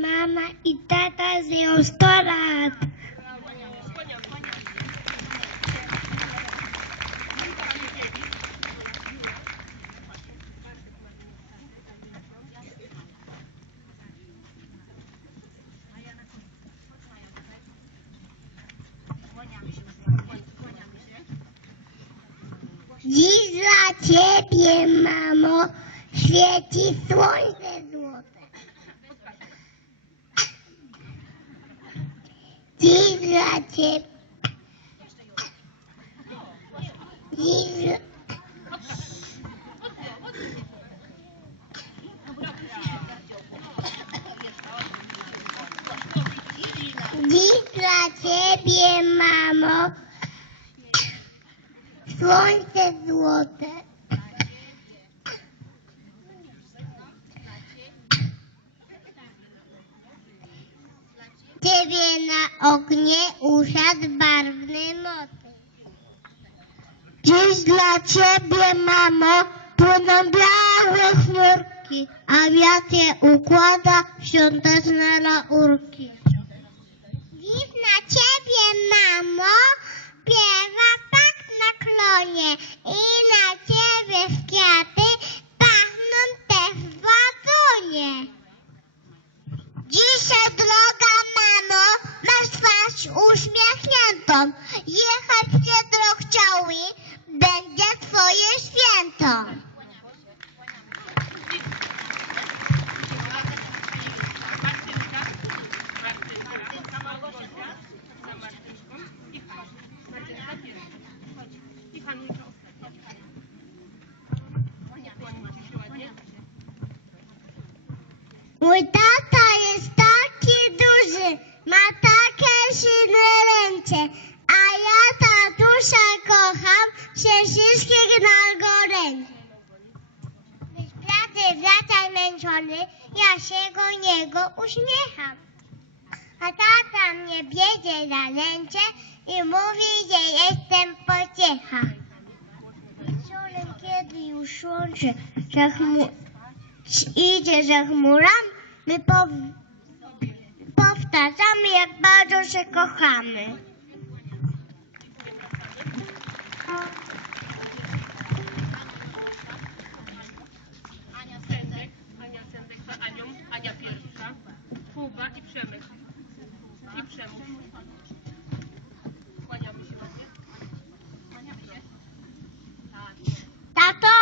mama i tata żyją 100 lat. Dziś dla ciebie, mamo, świeci słońce złote. Dziś dla ciebie. Dziś dla... Dziś dla ciebie, mamo, słońce złote. Ciebie na oknie usiadł barwny motyl. Dziś dla ciebie, mamo, płyną białe chmurki, a wiatr je układa w świąteczne laurki. Dziś na ciebie, mamo, piewa tak na klonie i na ciebie w wszystkich na go ręce. Gdy z pracy wraca zmęczony, ja się do niego uśmiecham. A tata mnie bierze za ręce i mówi, że jestem pociecha. Wieczorem, kiedy już słońce idzie za chmurami, my pow- powtarzamy, jak bardzo się kochamy. Kuba i Przemek. I Przemuś. Kłaniamy się ładnie. Kłaniamy się. Tak. Tato,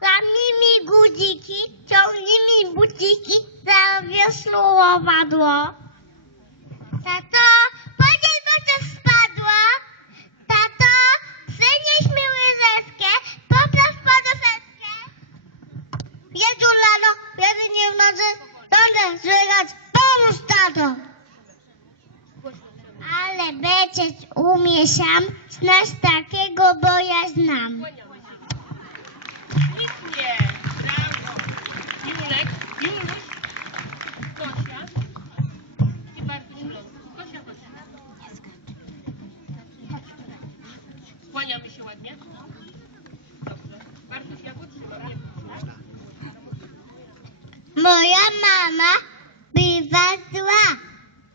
zamknij mi guziki, ciągnij mi buciki, zawiosło łowadło. Tato, powiedz, bo to spadło. Tato, przynieś mi łyżeczkę, popraw podofetkę. Jezu, Lano, jedynie w nocy, będę żygać, pomóż, tato. Ale beczeć umie sam, znasz takiego, bo ja znam. Pięknie. Brawo. Julek, Juluś, Gosia i Bartuś Los. Gosia, Gosia. Kłaniamy się ładnie. Dobrze. Bartuś, ja potrzymam. Moja mama bywa zła,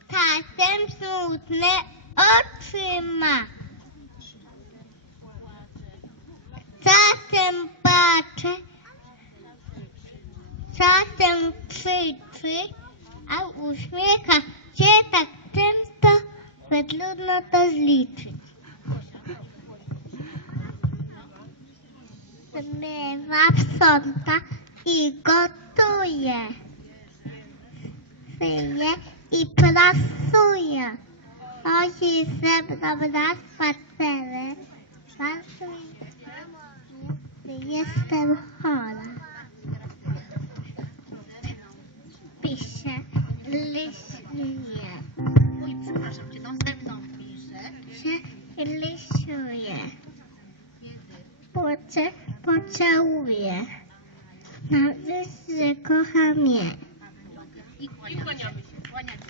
czasem smutne oczy ma. Czasem płacze, czasem krzyczy, a uśmiecha się tak często, że trudno to zliczyć. Zmywa, sprząta i gotuje. Szyje i prasuje. Chodzi ze mną na spacery. Samotnie, jestem chora. Pisze listuje. Oj, przepraszam cię, następną piszę. Się listuje. Poce, pocałuję. Nawet, że kocha mnie. И вклонялись. Вклонялись. Вклонялись.